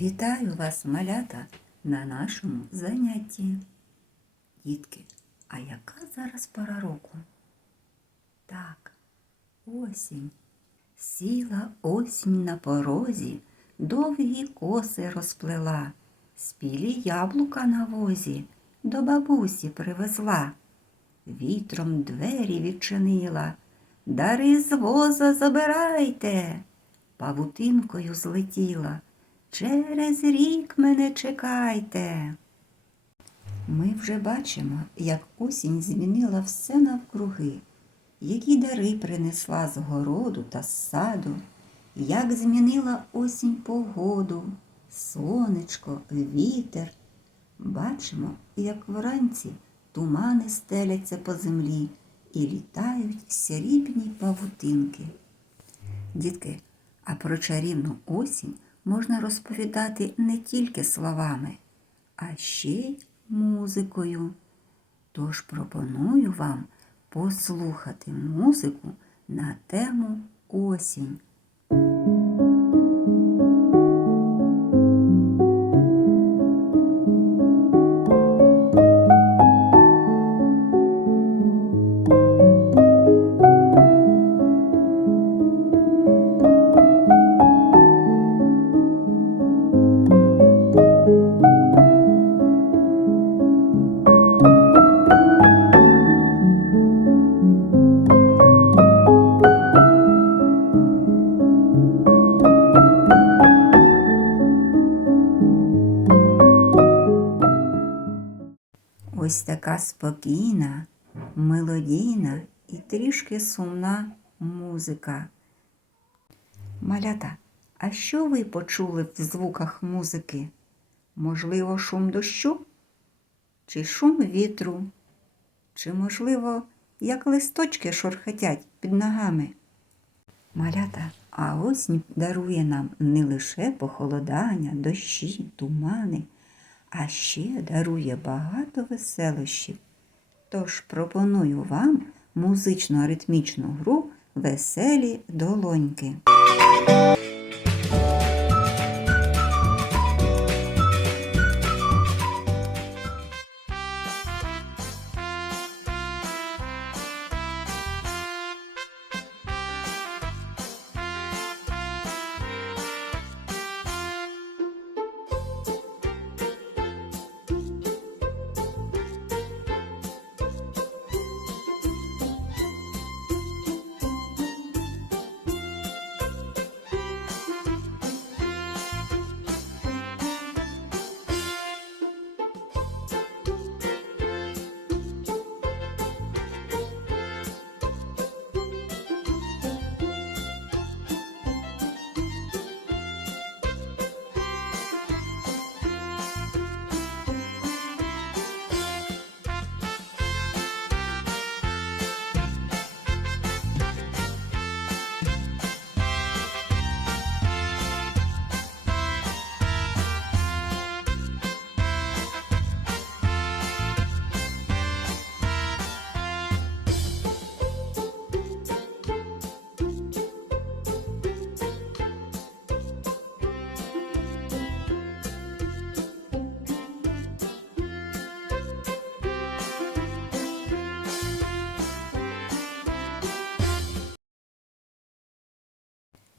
Вітаю вас, малята, на нашому занятті. Дітки, а яка зараз пора року? Так, осінь. Сіла осінь на порозі, довгі коси розплела, спілі яблука на возі до бабусі привезла. Вітром двері відчинила, дари з воза забирайте. Павутинкою злетіла. Через рік мене чекайте. Ми вже бачимо, як осінь змінила все навкруги, які дари принесла з городу та з саду, як змінила осінь погоду, сонечко, вітер. Бачимо, як вранці тумани стеляться по землі і літають срібні павутинки. Дітки, а про чарівну осінь можна розповідати не тільки словами, а ще й музикою. Тож пропоную вам послухати музику на тему осінь. Ось така спокійна, мелодійна і трішки сумна музика. Малята, а що ви почули в звуках музики? Можливо, шум дощу? Чи шум вітру? Чи, можливо, як листочки шорхотять під ногами? Малята, а осінь дарує нам не лише похолодання, дощі, тумани, а ще дарує багато веселощів. Тож пропоную вам музично-ритмічну гру Веселі долоньки.